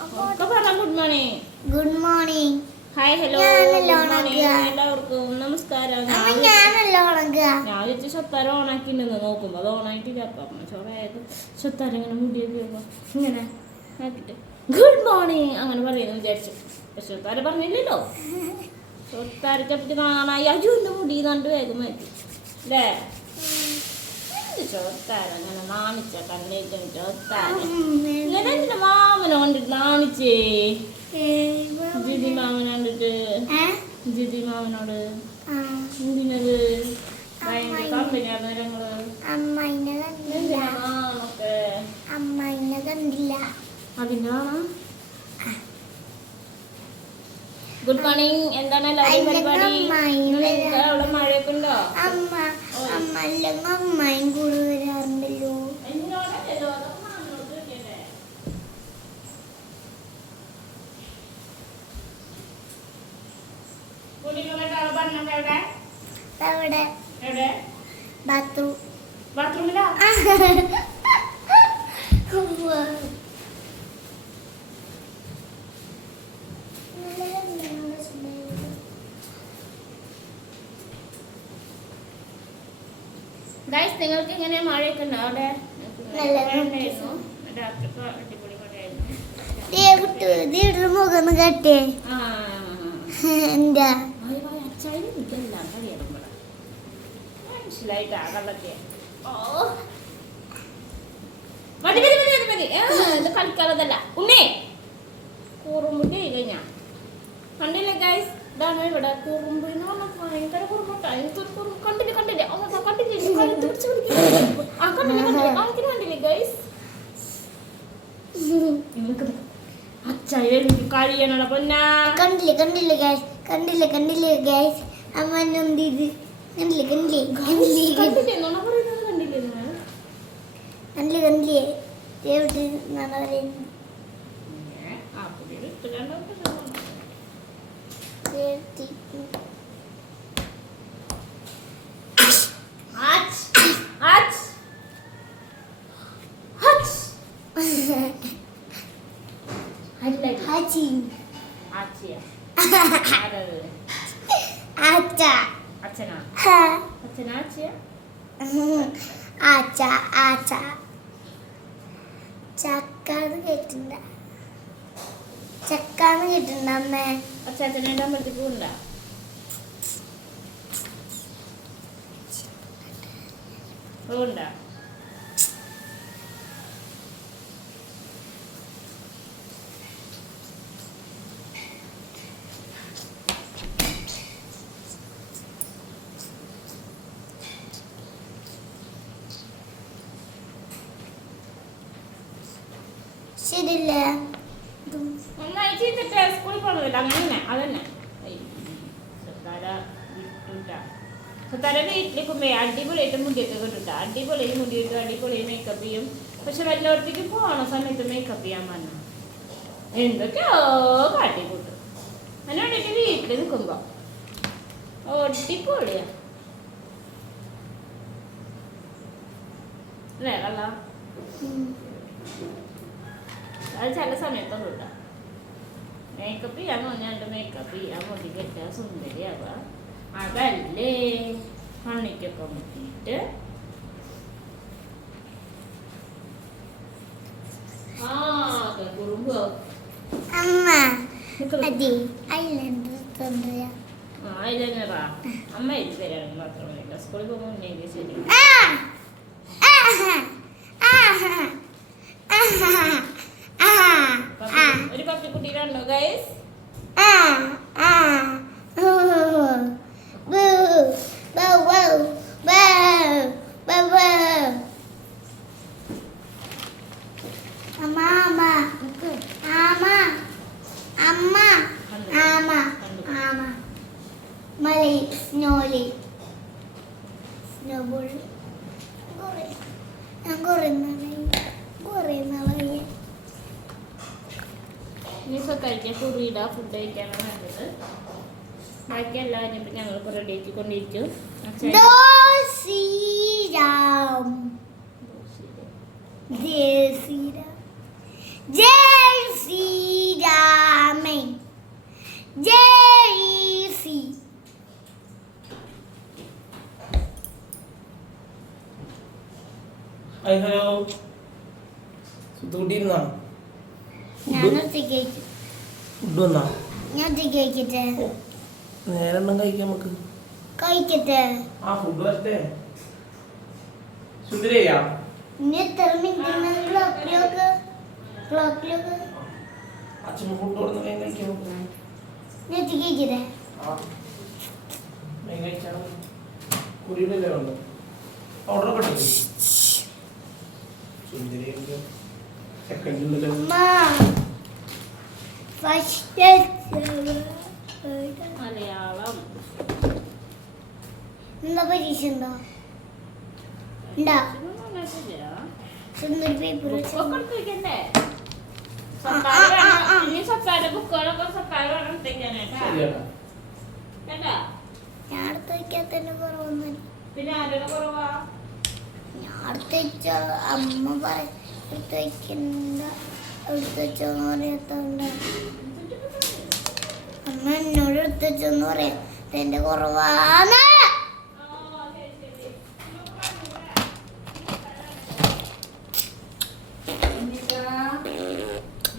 Good morning. Good morning. Hi hello എല്ലാവർക്കും നമസ്കാരം. ഞാൻ വെച്ച് സ്വത്താരം ഓണാക്കിണ്ടെന്ന് നോക്കുമ്പോ അത് ഓണായിട്ടില്ല. ചോറായത് സ്വത്താരം ഇങ്ങനെ മുടിയൊക്കെ ഇങ്ങനെ ആക്കിട്ട് ഗുഡ് മോർണിംഗ് അങ്ങനെ പറയുന്നു വിചാരിച്ചു. പക്ഷെ സ്വത്താരം പറഞ്ഞില്ലല്ലോ. സ്വത്താരത്തെ കാണായി അജുവിന്റെ മുടി കണ്ട് വേഗം മാറ്റി അല്ലേ? ചോത്താരം അങ്ങനെ നാണിച്ച കണ്ണേറ്റും ചോത്താരം ഇങ്ങനെ എന്റെ മാമനെ കണ്ടിട്ട് നാണിച്ചേ. ജിതി മാമൻ കണ്ടിട്ട് ജിതി മാമനോട് എന്തിനത് ഭയങ്കര കമ്പനിയായിരുന്നു ഞങ്ങള്. എന്തിനാണൊക്കെ അതിനാണ്. Good morning. എന്താണ് എല്ലാവരും പരിപാടി? അവിടെ മഴയൊക്കെ ഉണ്ടോ? അമ്മയും കൂടെ വരാറുണ്ടല്ലോ. ബാത്റൂമിലാ? ഗൈസ്, നിങ്ങൾക്ക് ഇങ്ങനെ മഴയൊക്കെ ഉണ്ടോ അവിടെ? രാത്രിക്ക് അടിപൊളി മഴയായിരുന്നു. മുഖം കട്ടേ എന്താ മനസ്സിലായിട്ട് ആകള്ളൊക്കെ ഇത് കളിക്കാറതല്ല. ഉണ്ണേ കുറുമ്പുണ്ടി കഴിഞ്ഞ കണ്ടില്ലേ ഗൈസ്? ഇതാണ് ഇവിടെ കുറുമ്പ് എന്ന് പറഞ്ഞാൽ ഭയങ്കര കുറുമ്പട്ട. എനിക്കൊരു കുറുമ്പ് കണ്ടില്ലേ കണ്ടില്ലേ കണ്ടില്ലേ ഗൈസ്? അച്ചായ കഴിയണ പൊന്നാ. കണ്ടില്ലേ ഗൈസ് അമ്മ എന്ത് ഇത് കണ്ടില്ലേ ചക്കാന്ന് കേട്ടിട്ടുണ്ട അമ്മേ? അച്ഛനെ അമ്പലത്തിൽ പോകണ്ട? പോകണ്ട. ശരിയല്ല സ്കൂളിൽ പോകണമില്ല. അങ്ങനെ അതന്നെ സ്വത്താര വീട്ടിലേക്കുമ്പോ അടിപൊളിയായിട്ട് മുടിയൊക്കെ കിട്ടും. അടിപൊളിയായി മുടി കിട്ടും, അടിപൊളിയായി മേക്കപ്പ് ചെയ്യും. പക്ഷെ വല്ലയിടത്തേക്ക് പോകണ സമയത്ത് മേക്കപ്പ് ചെയ്യാൻ പറഞ്ഞു എന്തൊക്കെയോ കാട്ടിക്കൂട്ടും. അതിന് വേണ്ടിയിട്ട് വീട്ടിൽ നിൽക്കുമ്പോ അടിപൊളിയാ അല്ലേ കള്ള? അത് ചില സമയത്തൊന്നും ഇല്ല. മേക്കപ്പ് ചെയ്യാൻ പറഞ്ഞാണ്ട് മേക്കപ്പ് ചെയ്യാൻ മുടി കെട്ടാ സുന്ദരിയാവുക അതല്ലേ? കണ്ണിക്കൊക്കെ മുട്ടിയിട്ട് കുറുമ്പോ ഐലൈനറാ അമ്മ എഴുതി തരാണെങ്കിൽ മാത്രമല്ല. സ്കൂളിൽ പോകുമ്പോൾ മുന്നേ ശരി. ഒരു പപ്പിക്കുട്ടീനുണ്ടോ ഗൈസ്? കഴിക്കാൻ കുറിയിടാ ഫുഡ് കഴിക്കാനാണ് നല്ലത്. ബാക്കി എല്ലാവരും ഞങ്ങളിപ്പോൾ റെഡി ആക്കിക്കൊണ്ടിരിക്കും. ജയ് ശ്രീരാം. ഹായ് ഹലോ സുത്തൂട്ടിയിരുന്നാ ഞാൻ ഒറ്റയ്ക്ക് കഴിക്കും. ഫുഡ് വന്നാ ഞാൻ ഒറ്റയ്ക്ക് കഴിക്കട്ടെ. നേരെ എണ്ണം കഴിക്കാം നമുക്ക്. കഴിക്കട്ടെ. ആ ഫുഡ് വരട്ടെ. സുന്ദരിയാ ഇനി എത്ര മിനിറ്റ് ക്ലോക്കിലൊക്കെ അച്ഛൻ ഫുഡ് കൊടുത്ത് വേഗം കഴിക്കാൻ നോക്ക്. ഞാൻ ഒറ്റയ്ക്ക് കഴിക്കട്ടെ. ആ വേഗം കഴിച്ചാൽ കുടിയിലല്ലേ വേണ്ട ഓർഡർ പെട്ടു സുന്ദരി സെക്കൻഡിലല്ലോ. അമ്മ ഫസ്റ്റ് മലയാളം എന്താ പരീക്ഷ ഉണ്ടോ? ഉണ്ടാ സുന്ദരി പേപ്പർ ബുക്കൊക്കെ എടുത്ത് വെക്കണ്ടേ? ഇനി സത്താര ബുക്കുകളൊക്കെ സത്താര വേണം എടുത്തേക്കാനായിട്ടാ ശരിയാടാ. കേട്ടാ? ഞാൻ അടുത്ത് വയ്ക്കാത്തതിന്റെ കുറവൊന്നും. പിന്നെ ആരുടെ കുറവാ? ഞാൻ അടുത്ത് വെച്ച അമ്മ പറയും എടുത്ത് വയ്ക്കണ്ട, എടുത്ത് വെച്ചോന്ന് പറയാത്തോണ്ട് അമ്മ എന്നോട് എടുത്ത് വെച്ചോന്ന് പറയാം എന്റെ കുറവാണ്.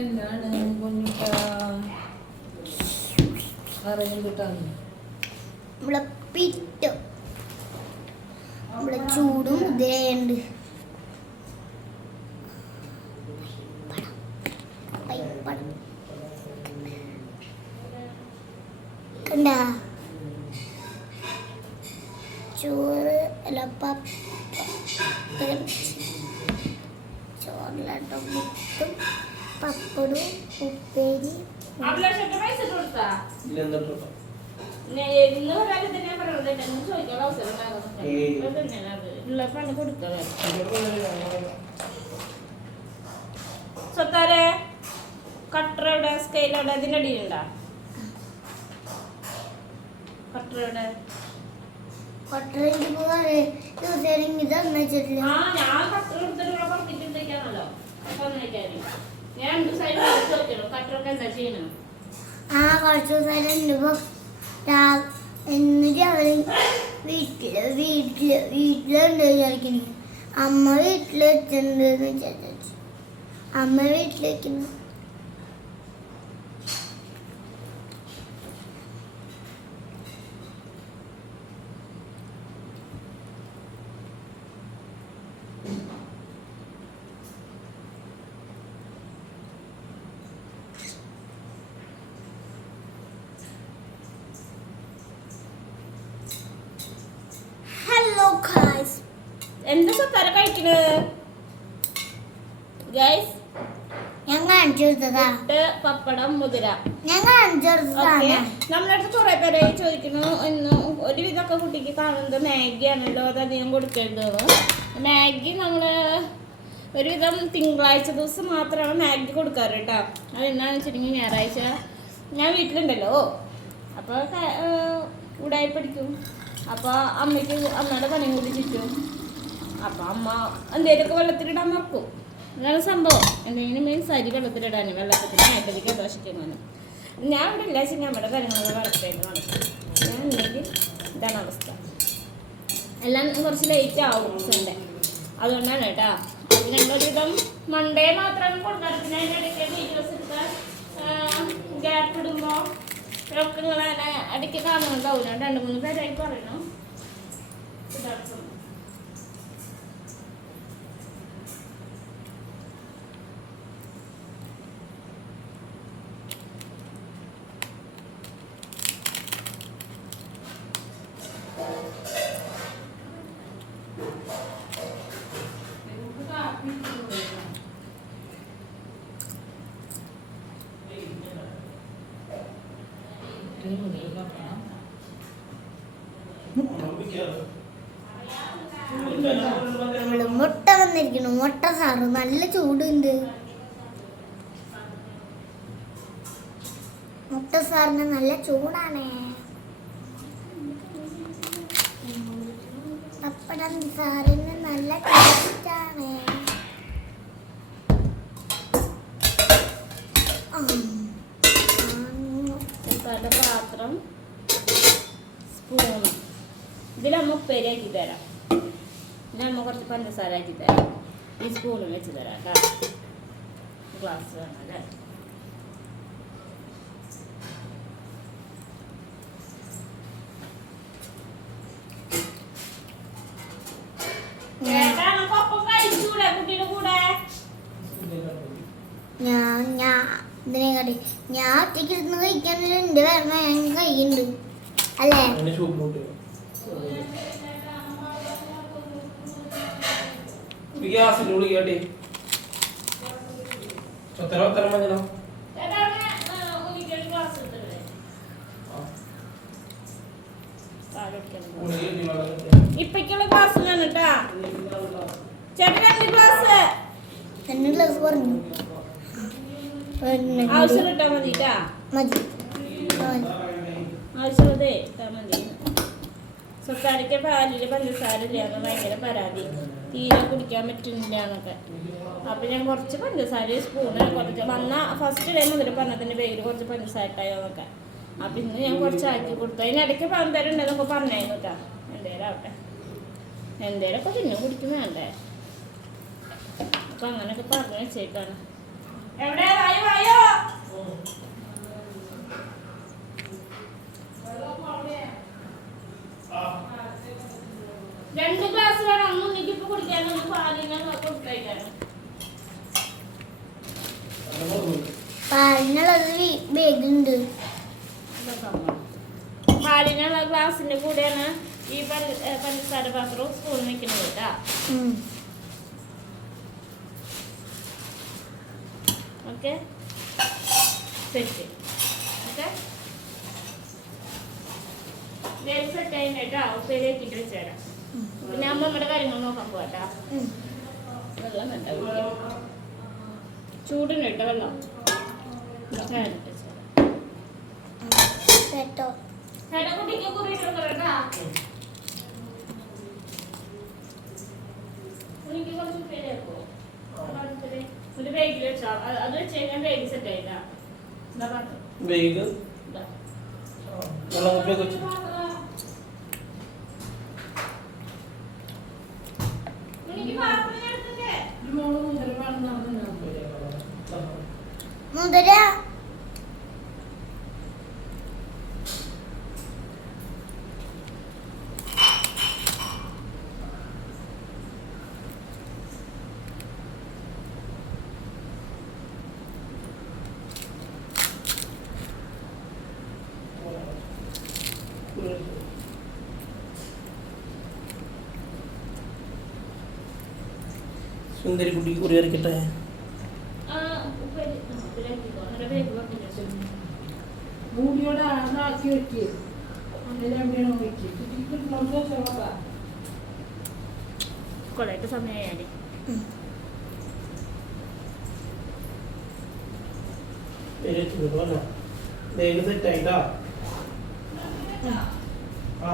എന്താണ് കുഞ്ഞിട്ടാ അറിഞ്ഞിട്ടാണ് നമ്മളെ പിറ്റും നമ്മളെ ചൂടും ഇതേണ്ട്. കണ്ടാ ചോറ് അല്ല ചോറിലാട്ടോ മുട്ടും പപ്പടും ഉപ്പേരി. അഭിലാഷേട്ടൻ പൈസ കൊടുത്താ? ഇല്ല എന്നിട്ടോ ഇന്ന് ഒരാൾ തന്നെ പറഞ്ഞിട്ട് ചോദിക്കാനുള്ള അവസരം ഉണ്ടാകുന്നുണ്ട്. അത് തന്നെയാണ് അത് ഉള്ള പണി കൊടുക്കണം. സ്വത്താരെ കട്ടർ എവിടെ, സ്കെയിൽ എവിടെ, അതിൻ്റെ അടിയിലുണ്ടാ? കട്ടർ എവിടെ? ആ ഞാൻ കട്ടർ എടുത്തിട്ട് ഇവിടെ പുറത്തിട്ടുണ്ടാക്കാണല്ലോ. ഞാൻ 2 സൈഡ് ചോദിക്കണം കട്ടറൊക്കെ എന്താ ചെയ്യണം. ആ കുറച്ച് ദിവസം എന്നിട്ട് അവര് വീട്ടിലുണ്ട് വിചാരിക്കുന്നു. അമ്മ വീട്ടിൽ വെച്ചിട്ടുണ്ട് വിചാരിച്ചു. അമ്മ വീട്ടിൽ വെക്കുന്നു. ഹലോ ഗൈസ്, എന്താ സ്വത്താര കഴിക്കണത്? ഗൈസ് ഞാൻ കാണിച്ചു കൊടുത്തതാ. പപ്പടം മുതിര. ഞാൻ കാണിച്ചു കൊടുത്തതാണ്. നമ്മുടെ അടുത്ത് കുറെ പേരെ ചോദിക്കുന്നു ഇന്ന് ഒരുവിധമൊക്കെ കുട്ടിക്ക് കാണുന്നത് മാഗിയാണല്ലോ, അത് അധികം കൊടുക്കരുത്. മാഗി നമ്മൾ ഒരുവിധം തിങ്കളാഴ്ച ദിവസം മാത്രമാണ് മാഗി കൊടുക്കാറ് കേട്ടോ. അത് എന്താണെന്ന് വെച്ചിട്ടുണ്ടെങ്കിൽ ഞായറാഴ്ച ഞാൻ വീട്ടിലുണ്ടല്ലോ, അപ്പോൾ ഉടായി പഠിക്കും. അപ്പോൾ അമ്മയ്ക്ക് അമ്മയുടെ പണിയും കൂടി ചുറ്റും. അപ്പോൾ അമ്മ എന്തെങ്കിലുമൊക്കെ വെള്ളത്തിലിടാൻ മറക്കും. അതാണ് സംഭവം. എന്തെങ്കിലും മീൻസ് അരി വെള്ളത്തിലിടാനും വെള്ളത്തിന് ആയിട്ടൊക്കെ ദോഷിക്കാനും. ഞാൻ ഇവിടെ ഇല്ല വെച്ചാൽ നമ്മുടെ കാര്യങ്ങളൊക്കെ കറക്റ്റായിട്ട് നടക്കും. ഞാൻ ഉണ്ടെങ്കിൽ ഇതാണ് അവസ്ഥ. എല്ലാം കുറച്ച് ലേറ്റ് ആവും സൺഡേ, അതുകൊണ്ടാണ് കേട്ടോ. അതിനൊരുവിധം മൺഡേ മാത്രമാണ് കൊടുക്കാറ്. പിന്നെ അതിൻ്റെ ഇടയ്ക്ക് വീഡിയോസ് എടുക്കാൻ ഗ്യാപ്പ് ഇടുമ്പോൾ ഒക്കെ നിങ്ങളെ ഇടയ്ക്ക് കാണുന്നുണ്ടാവില്ല. 2-3 പേരായി പറയണം. നമ്മള് മുട്ട വന്നിരിക്കുന്നു. മുട്ട സാറ് നല്ല ചൂടുണ്ട്. മുട്ട സാറിന് നല്ല ചൂടാണ്. പപ്പടം സാറിന് നല്ല ടേസ്റ്റാണ്. പാത്രം സ്പൂണ് ഇതിലമ്മ ഉപ്പേരി ആക്കി തരാം. ഇതിലമ്മ കുറച്ച് പഞ്ചസാര ആക്കി തരാം. ഈ സ്പൂണും വെച്ച് തരാം കേട്ടോ. ഗ്ലാസ് വേണം അല്ലേ? കുട്ടിയുടെ കൂടെ ഞാൻ ഒറ്റയ്ക്ക് ഇരുന്ന് കഴിക്കാനൊരു എന്റെ വരണ ഞാൻ കഴിക്കുന്നുണ്ട് അല്ലേ? അതിന് സൂപ്പ് കൂട്ടി ഗ്യാസിന്റെ ഉള്ളിൽ കേട്ടി ചൊത്തര മതിനോ ഇപ്പക്കുള്ള ക്ലാസ് കേട്ടാ ചേട്ടൻ 2 ഗ്ലാസ് 2 ഗ്ലാസ് പറഞ്ഞു ആവശ്യം ഇട്ടാ മതി കേട്ടാ. മതി ആവശ്യമുള്ളതേ ഇട്ടാ മതി. സ്വത്താരിക്ക് പാലില് പഞ്ചസാര ഇല്ലാന്ന് ഭയങ്കര പരാതി, തീരെ കുടിക്കാൻ പറ്റുന്നില്ല എന്നൊക്കെ. അപ്പൊ ഞാൻ കുറച്ച് പഞ്ചസാര സ്പൂണ് കുറച്ച് വന്ന ഫസ്റ്റ് ഡേ മുതൽ പറഞ്ഞതിന്റെ പേര് കുറച്ച് പഞ്ചസാര ഇട്ടായോ എന്നൊക്കെ. അപ്പൊ ഇന്ന് ഞാൻ കുറച്ച് ആക്കി കൊടുത്തു. അതിനിടയ്ക്ക് പന്തരം ഉണ്ടെന്നൊക്കെ പറഞ്ഞായിരുന്നു കേട്ടാ. എന്തേലും ആവട്ടെ, എന്തേലൊക്കെ പിന്നെ കുടിക്കും വേണ്ടേ. അപ്പൊ അങ്ങനെയൊക്കെ പറഞ്ഞു വെച്ചേക്കാണ്. എവിടെ വായോ വായോ 2 ഗ്ലാസ് വേണം. ഒന്നും എനിക്കിപ്പോ കുടിക്കാനൊന്നും പാലിനെ കൊടുത്തേക്കാണ്. പാലിനുള്ളത് ബാഗുണ്ട്. പാലിനുള്ള ഗ്ലാസിന്റെ കൂടെയാണ് ഈ പഞ്ചസാര പാത്രവും സ്പൂൺ വെക്കുന്നത് കേട്ടാ. Okay set. ഓക്കെ സെറ്റ് ആയിട്ട് കേട്ടോ. ഉപ്പേരിയാക്കിട്ട് വെച്ചുതരാം. പിന്നെ അമ്മ നമ്മുടെ കാര്യങ്ങൾ നോക്കാൻ പോവാട്ടാ. വെള്ളം വേണ്ട, ചൂടിന് ഇട്ട വെള്ളം കേട്ടോ കുട്ടിക്ക് കുറിയിട്ട് കേട്ടാ. എനിക്ക് കുറച്ച് ഉപ്പേരിയാക്കോ ഒരു ബാഗിൽ വെച്ചാ അത് വെച്ച് കഴിഞ്ഞാൽ ബാഗ് സെറ്റ് ആയിട്ടാ. വേഗം മുതല സുന്ദരി കുട്ടി കുറി ഇറക്കട്ടെ. മൂടിയോടെ ആക്കി വെക്കുക. കൊള്ളായിട്ട് സമയമായാലേ വേഗം സെറ്റ് ആയിട്ടാ. ആ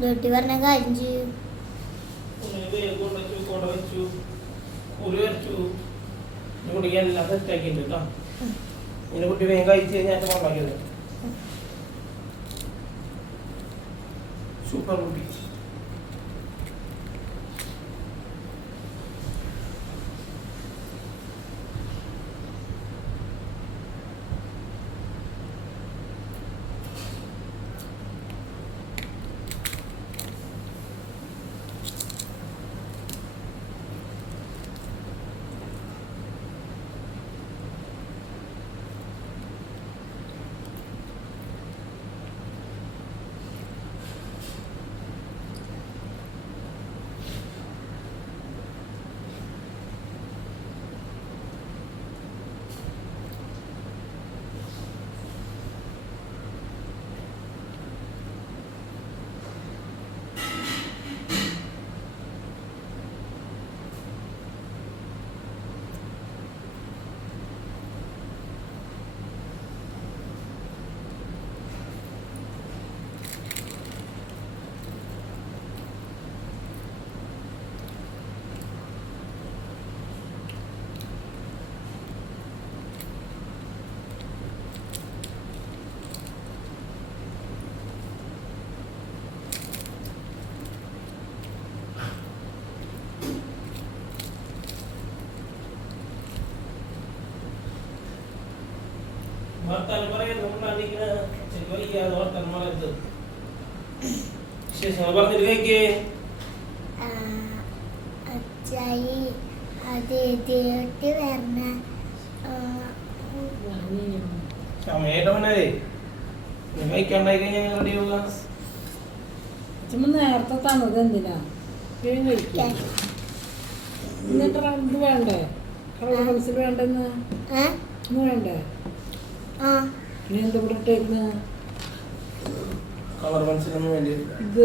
ഡ്യൂട്ടി പറഞ്ഞ കാര്യം ചെയ്യും. കൊട വെച്ചു, കുറി വരച്ചു, കുട്ടിക്ക് എല്ലാം സെറ്റ് ആക്കിയിട്ടുണ്ട് കേട്ടോ. ഇങ്ങനെ കുട്ടി വേഗം കഴിച്ച് കഴിഞ്ഞാൽ ഉണ്ടാക്കിയത് സൂപ്പർ കുട്ടി. വർത്താനം പറയുന്നുണ്ടാണ്ടിരിക്കുന്ന ചെറിയ വർത്താനം പറയരുത്. വിശേഷങ്ങൾ പറഞ്ഞിട്ട് കഴിക്കേ. അച്ചായി അതേട്ട് വരണ സമയമായിട്ടവനെ കഴിക്കാണ്ടായി കഴിഞ്ഞാൽ റെഡി ആവുക. ചുമ്മാ നേരത്തെ തന്നത് എന്തിനാ വേഗം കഴിക്കാൻ എന്നിട്ട് ഇത് വേണ്ടേ കളർ പെൻസിൽ വേണ്ടെന്ന് ഇന്ന് വേണ്ടേ ഇനി എന്താ ഇവിടെ ഇട്ടേക്കുന്ന കളർ പെൻസിലൊന്നും വേണ്ടി ഇത്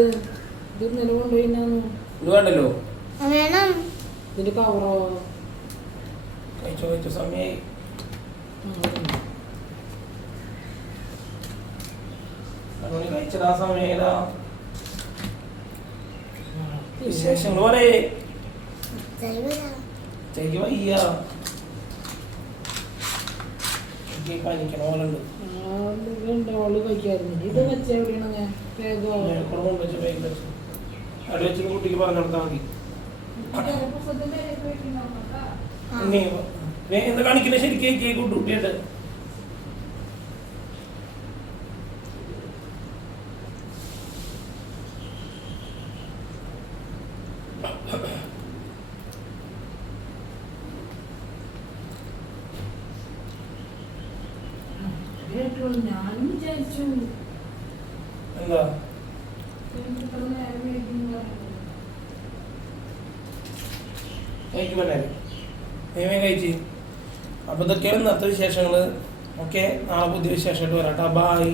ഇന്നലെ കൊണ്ടുപോയിന്നാന്ന് ഇത് വേണ്ടല്ലോ. വേണം. ഇതിന്റെ കവറോ കഴിച്ചോ സമയമായി. അതുകൊണ്ട് കഴിച്ചടാ സമയടാ. വിശേഷങ്ങൾ പറയേ. ചേക്ക് വയ്യ പനിക്കണ പോലെ ഉണ്ട്. ഓള് കഴിക്കായിരുന്നു ഇത് വെച്ച എവിടെയാണ് വേഗം അവിടെ വെച്ച് കുട്ടിക്ക് പറഞ്ഞു കൊടുത്താൽ മതി. എന്താ കാണിക്കില്ല ശരിക്കും കേക്ക് കുട്ടിയുണ്ട്. ഞാനും വിചാരിച്ചു എന്താ കഴിക്കുമല്ലേ ദൈവം കഴിച്ച്. അപ്പോൾ ഇതൊക്കെയാണ് ഇന്നത്തെ വിശേഷങ്ങൾ. ഓക്കെ, നാളെ പുതിയ വിശേഷമായിട്ട് വരാം. ബായ്.